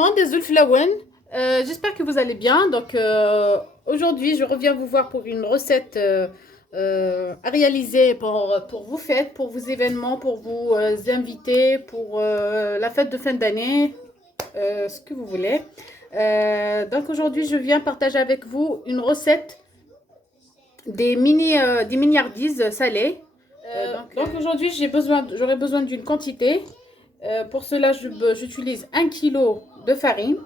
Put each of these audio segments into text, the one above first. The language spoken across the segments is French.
monde, Zulflawen. J'espère que vous allez bien. Donc aujourd'hui, je reviens vous voir pour une recette à réaliser pour vos fêtes, pour vos événements, pour vos invités, pour la fête de fin d'année, ce que vous voulez. Donc aujourd'hui, je viens partager avec vous une recette des miniardises salées. Donc aujourd'hui, j'aurai besoin d'une quantité. Pour cela, j'utilise 1 kg de farine,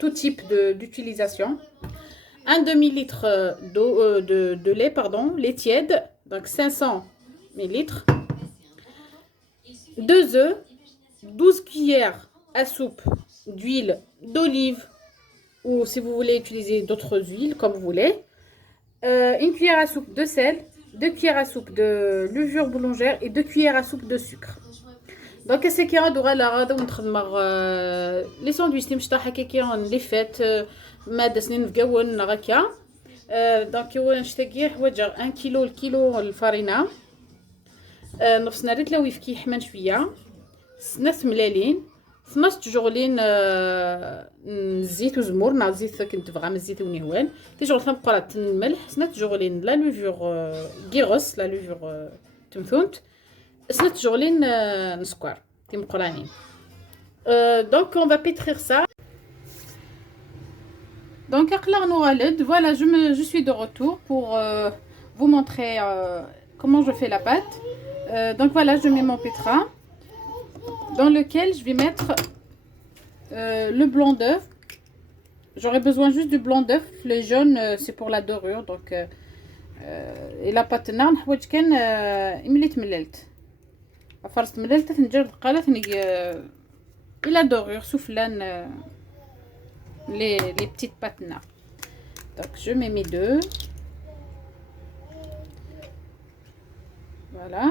tout type d'utilisation. Un demi-litre d'eau, de lait, pardon, lait tiède, donc 500 millilitres. 2 œufs, 12 cuillères à soupe d'huile d'olive, ou si vous voulez utiliser d'autres huiles, comme vous voulez. Une cuillère à soupe de sel, 2 cuillères à soupe de levure boulangère et 2 cuillères à soupe de sucre. دونك هسه كي غادي نخدموا لي ساندويتش اللي مشطح هكاكي لي فات ماده سنين مقون هكا. دونك هو نشتاقي حوايج 1 كيلو الكيلو الفرينه، نفسنا ريت لويف كي حمان شويه، 2 ملالين، 12 تجغلين الزيت وزمور ناع الزيت كنت بغا من الزيت ونهوان تجغل 3 بقرات الملح، 2 تجغلين لا لوفور كيغوس لا لوفور تمثونت، 2 تجغلين نسكر كيما قرانين. Donc on va pétrir ça. Donc voilà, je suis de retour pour vous montrer comment je fais la pâte. Donc voilà, je mets mon pétrin dans lequel je vais mettre le blanc d'œuf. J'aurai besoin juste du blanc d'œuf, les jaunes c'est pour la dorure. Donc et la pâte نحوج كان ملي تمللت فرست مللت تنجر دقاله ثني et la dorure soufflane les petites pâtes là. Donc je mets mes deux. Voilà.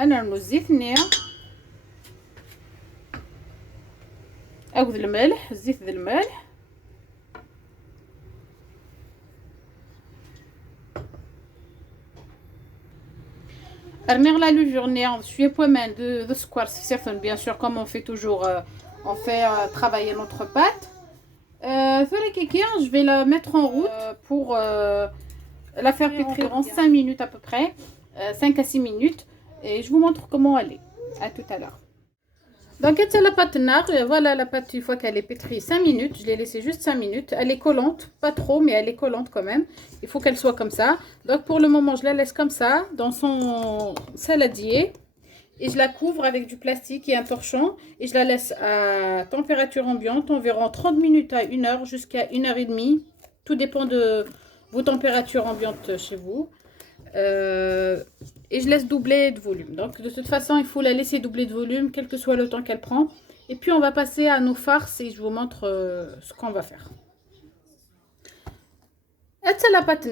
انا الزيت نيا اخذ الملح، الزيت ذا الملح، ارميغ لا لوفور نيا شويه بومان de square certaine bien sûr comme on fait toujours on fait travailler notre pâte. Je vais la mettre en route pour la faire pétrir en 5 minutes à peu près, 5 à 6 minutes, et je vous montre comment elle est. À tout à l'heure. Donc la pâte voilà la pâte une fois qu'elle est pétrie 5 minutes, je l'ai laissée juste 5 minutes, elle est collante, pas trop mais elle est collante quand même, il faut qu'elle soit comme ça. Donc pour le moment je la laisse comme ça dans son saladier et je la couvre avec du plastique et un torchon et je la laisse à température ambiante environ 30 minutes à 1 heure jusqu'à 1h30, tout dépend de vos températures ambiantes chez vous. Et je laisse doubler de volume. Donc de toute façon il faut la laisser doubler de volume quel que soit le temps qu'elle prend. Et puis on va passer à nos farces et je vous montre ce qu'on va faire. La pâte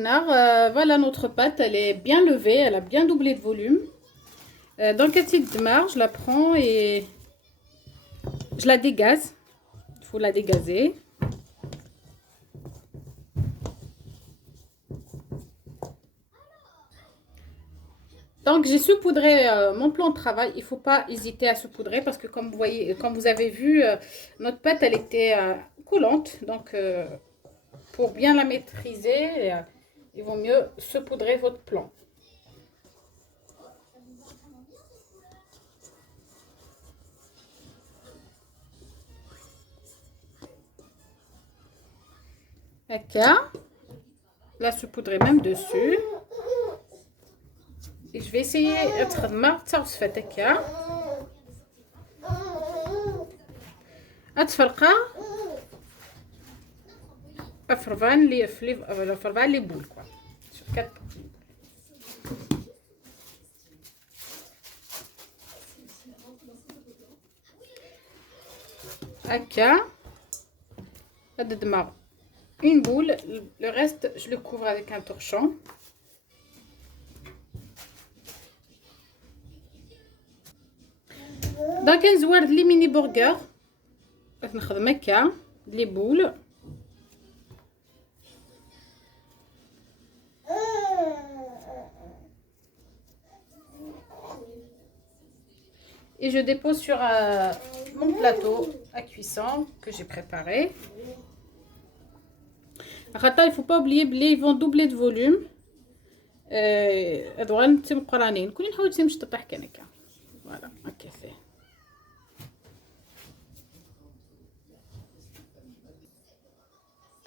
voilà notre pâte, elle est bien levée, elle a bien doublé de volume. Donc de marge, je la prends et je la dégaze. Il faut la dégazer. Donc j'ai saupoudré mon plan de travail. Il ne faut pas hésiter à saupoudrer parce que comme vous voyez, comme vous avez vu, notre pâte elle était collante. Donc pour bien la maîtriser, il vaut mieux saupoudrer votre plan. D'accord. La saupoudrer même dessus. Et je vais essayer d'être marre fait هكا اتفرقه افرفان لي فرفان لي بول كوا هكا هاد دماغ une boule, le reste je le couvre avec un torchon. دونك نزوار لي ميني برجر نخدم هكا لي بول et je dépose sur mon plateau à cuisson que j'ai préparé. Il ne faut pas oublier qu'ils vont doubler de volume.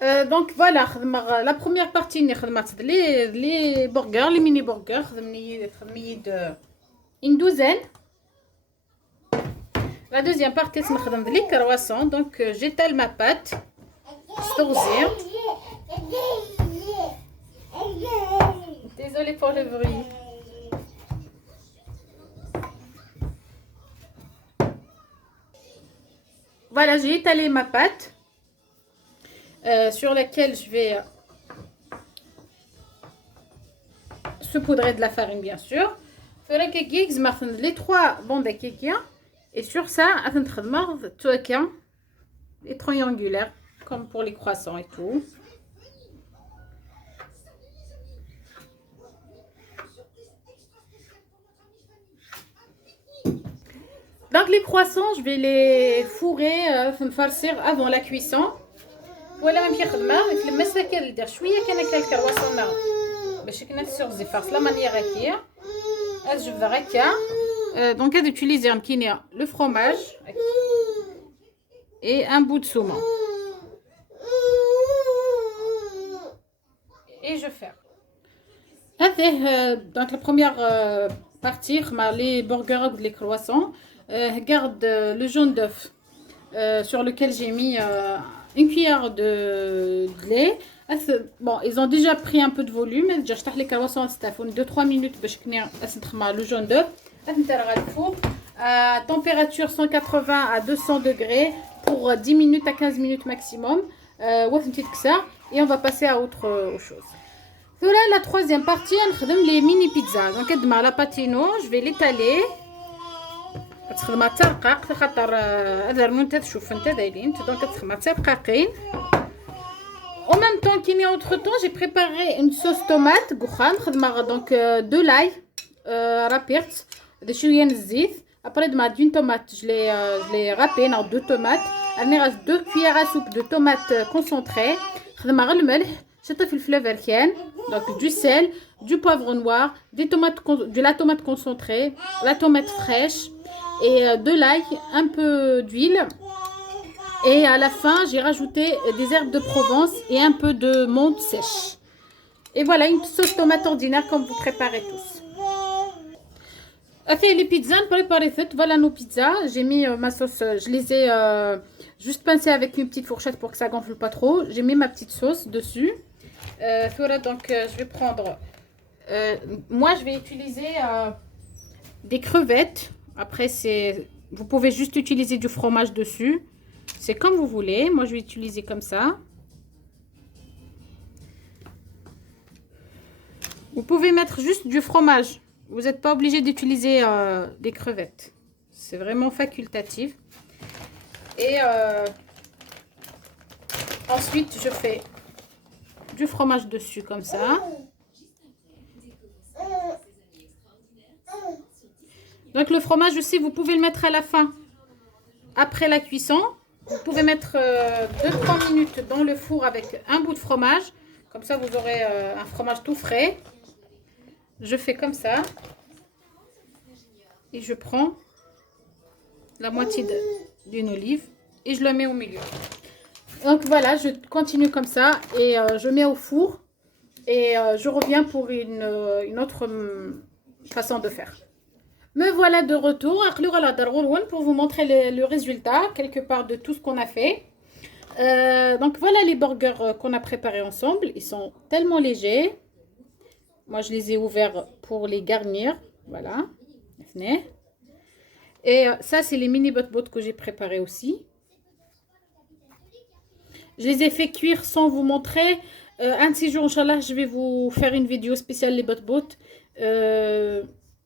Voilà, donc voilà, la première partie, les burgers, les mini burgers, une douzaine. La deuxième partie, c'est les croissants. Donc j'étale ma pâte. Désolée pour le bruit. Voilà, j'ai étalé ma pâte sur laquelle je vais saupoudrer de la farine, bien sûr. Les 3 bandes de cake et sur ça, les triangulaires comme pour les croissants et tout. Donc les croissants, je vais les fourrer, farcir avant la cuisson. Voilà, même خدمة في المساكن اللي دير شويه كان هكا الكرواسون باش كنا sur زفارس la manière هكايا. Je vais هكا. Donc à utiliser un kinia, le fromage et un bout de saumon. Et je ferme. Donc la première partie, les burgers ou les croissants. Regarde le jaune d'œuf sur lequel j'ai mis une cuillère de lait. Bon, ils ont déjà pris un peu de volume. J'ai acheté les croissants à 2-3 minutes pour que le jaune d'œuf. À température 180 à 200 degrés pour 10 minutes à 15 minutes maximum. Et on va passer à autre chose. Voilà la troisième partie, les mini pizzas. Donc, la patino, je vais l'étaler. تخدمها ترقق خاطر هذا المنتج تشوف انت دايرين دونك تخدمها ترققين. En même temps qu'il y a entre temps, j'ai préparé une sauce tomate goukhan خدمها donc de l'ail râpé de شويه الزيت. Après d'une tomate, je l'ai râpé dans 2 tomates. راني غاز 2 cuillères à soupe de tomates concentrées. خدمها غير الملح شطي فلفل افريكان donc du sel, du poivre noir, des tomates de la tomate concentrée, la tomate fraîche et de l'ail, un peu d'huile. Et à la fin, j'ai rajouté des herbes de Provence et un peu de menthe sèche. Et voilà une sauce tomate ordinaire comme vous préparez tous. Après les pizzas, préparez toutes. Voilà nos pizzas. J'ai mis ma sauce, je les ai juste pincées avec une petite fourchette pour que ça gonfle pas trop. J'ai mis ma petite sauce dessus. Voilà, donc je vais prendre. Moi, je vais utiliser des crevettes. Après, vous pouvez juste utiliser du fromage dessus. C'est comme vous voulez. Moi, je vais utiliser comme ça. Vous pouvez mettre juste du fromage. Vous n'êtes pas obligé d'utiliser des crevettes. C'est vraiment facultatif. Et ensuite, je fais du fromage dessus comme ça. Donc le fromage aussi, vous pouvez le mettre à la fin, après la cuisson. Vous pouvez mettre 2-3 minutes dans le four avec un bout de fromage. Comme ça, vous aurez un fromage tout frais. Je fais comme ça. Et je prends la moitié d'une olive et je le mets au milieu. Donc voilà, je continue comme ça et je mets au four. Et je reviens pour une autre façon de faire. Me voilà de retour pour vous montrer le résultat quelque part de tout ce qu'on a fait. Donc voilà les burgers qu'on a préparés ensemble. Ils sont tellement légers. Moi je les ai ouverts pour les garnir. Voilà. Et ça c'est les mini bot que j'ai préparés aussi. Je les ai fait cuire sans vous montrer. Un de ces jours, Inch'Allah, je vais vous faire une vidéo spéciale les bot.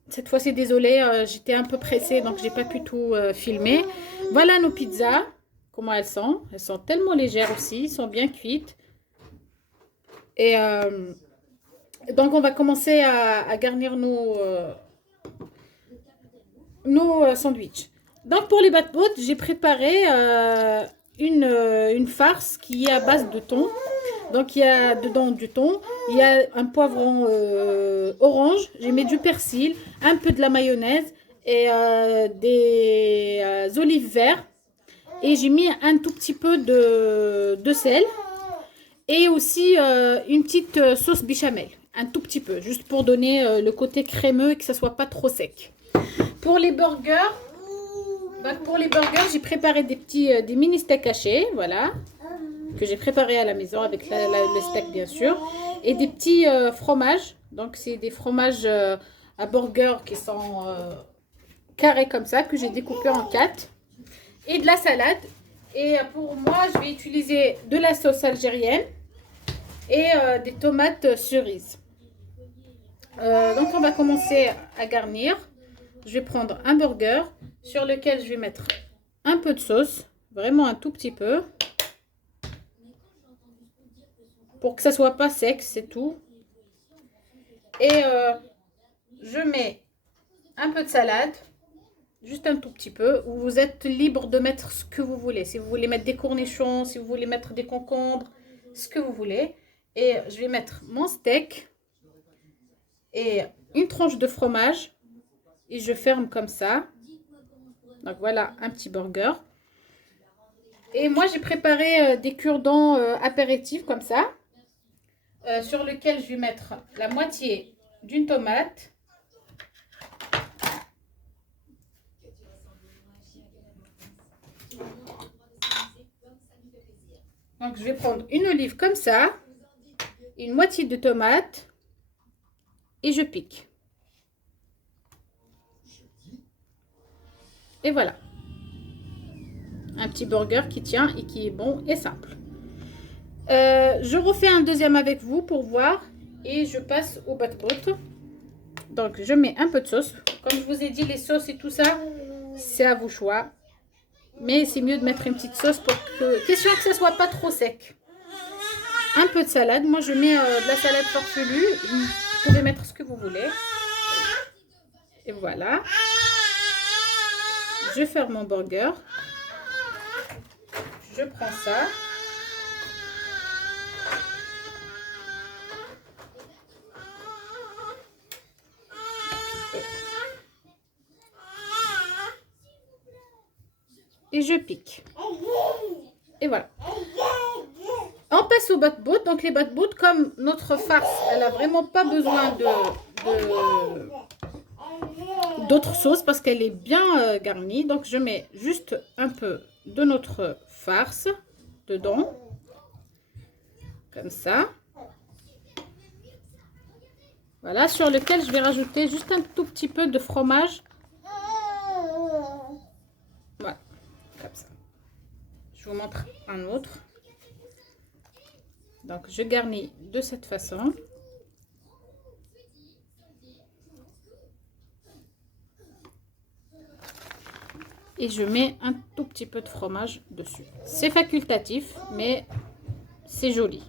Cette fois-ci, désolée, j'étais un peu pressée, donc j'ai pas pu tout filmer. Voilà nos pizzas, comment elles sont. Elles sont tellement légères aussi, sont bien cuites. Et donc, on va commencer à garnir nos sandwichs. Donc pour les batbots, j'ai préparé une farce qui est à base de thon. Donc il y a dedans du thon, il y a un poivron orange, j'ai mis du persil, un peu de la mayonnaise et des olives vertes. Et j'ai mis un tout petit peu de sel et aussi une petite sauce béchamel. Un tout petit peu, juste pour donner le côté crémeux et que ça soit pas trop sec. Pour les burgers, j'ai préparé des mini steaks hachés, voilà, que j'ai préparé à la maison avec le steak bien sûr, et des petits fromages. Donc c'est des fromages à burger qui sont carrés comme ça, que j'ai découpé en 4, et de la salade. Et pour moi, je vais utiliser de la sauce algérienne et des tomates cerises. Donc on va commencer à garnir. Je vais prendre un burger sur lequel je vais mettre un peu de sauce, vraiment un tout petit peu, pour que ça soit pas sec, c'est tout. Et je mets un peu de salade, juste un tout petit peu. Vous êtes libre de mettre ce que vous voulez. Si vous voulez mettre des cornichons, si vous voulez mettre des concombres, ce que vous voulez. Et je vais mettre mon steak et une tranche de fromage. Et je ferme comme ça. Donc voilà, un petit burger. Et moi, j'ai préparé des cure-dents apéritifs comme ça. Sur lequel je vais mettre la moitié d'une tomate. Donc je vais prendre une olive comme ça, une moitié de tomate et je pique. Et voilà. Un petit burger qui tient et qui est bon et simple. Je refais un deuxième avec vous pour voir et je passe au batbot. Donc je mets un peu de sauce. Comme je vous ai dit, les sauces et tout ça, c'est à vos choix. Mais c'est mieux de mettre une petite sauce pour que... Question que ça soit pas trop sec. Un peu de salade. Moi, je mets de la salade farfelue. Vous pouvez mettre ce que vous voulez. Et voilà. Je ferme mon burger. Je prends ça. Et je pique. Et voilà. On passe au batbot. Donc les batbot, comme notre farce, elle n'a vraiment pas besoin d'autres sauces parce qu'elle est bien garnie. Donc je mets juste un peu de notre farce dedans. Comme ça. Voilà, sur lequel je vais rajouter juste un tout petit peu de fromage. Voilà, comme ça. Je vous montre un autre. Donc je garnis de cette façon. Et je mets un tout petit peu de fromage dessus. C'est facultatif, mais c'est joli.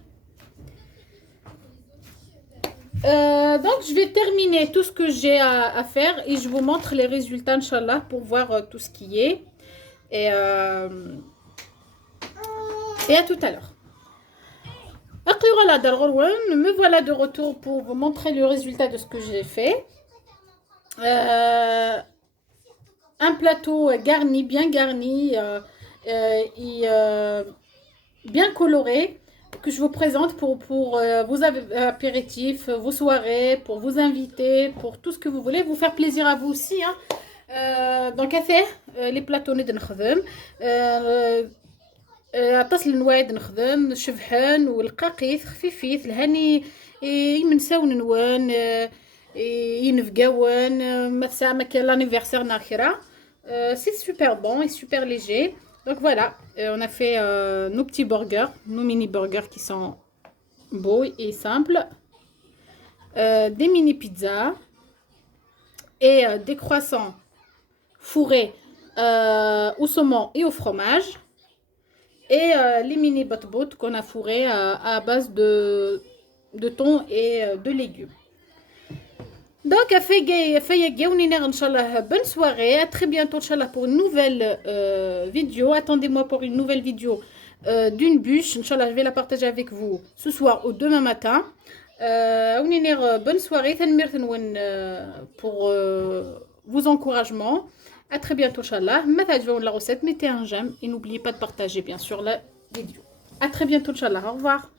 Donc je vais terminer tout ce que j'ai à faire et je vous montre les résultats, Inch'Allah, pour voir tout ce qui est. Et à tout à l'heure. Me voilà de retour pour vous montrer le résultat de ce que j'ai fait. Un plateau garni, bien garni et bien coloré que je vous présente pour vos apéritifs, vos soirées, pour vous inviter, pour tout ce que vous voulez, vous faire plaisir à vous aussi. Hein. Donc, à faire les plateaux عطاس النوايد نخدم الشبحان والقاقيث خفيفيث الهاني يمنساو نوان ينفقاوان مثلا ما كان l'anniversaire ناخرة. C'est super bon et super léger. Donc voilà, on a fait nos petits burgers, nos mini burgers qui sont beaux et simples. Des mini pizzas et des croissants fourrés au saumon et au fromage. Et les mini batbout qu'on a fourrés à base de thon et de légumes. Donc, Inch'Allah, bonne soirée. À très bientôt, Inch'Allah, pour une nouvelle vidéo. Attendez-moi pour une nouvelle vidéo d'une bûche. Inch'Allah, je vais la partager avec vous ce soir ou demain matin. Bonne soirée. Pour vos encouragements. À très bientôt, Inch'Allah. La recette, mettez un j'aime et n'oubliez pas de partager, bien sûr, la vidéo. À très bientôt, Inch'Allah. Au revoir.